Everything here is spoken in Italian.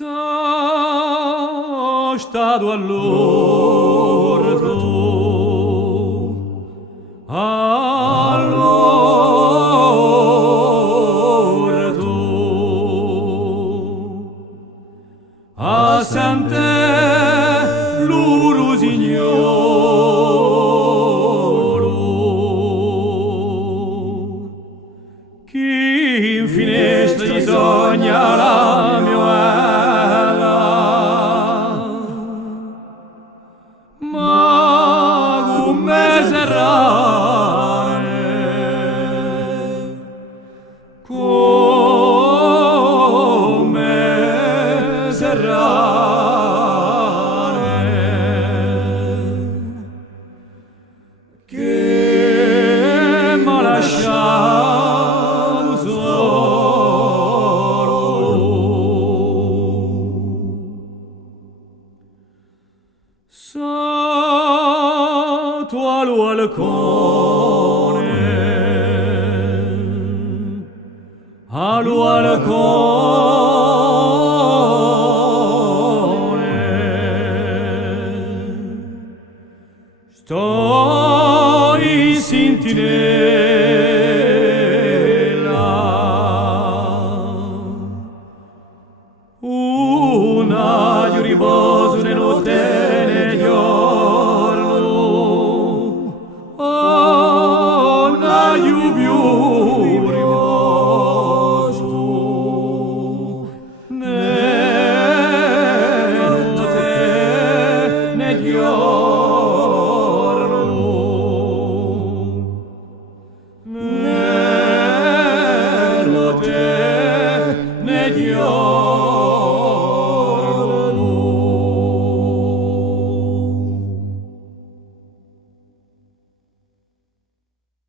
So stato all'orto, all'orto, a sente l'urusignolo, chi in finestra gli sogna la mioela, ma come serrane, come serrane, che m'ha lasciato solo. Sotto al balcone, al balcone, sto in sentinella.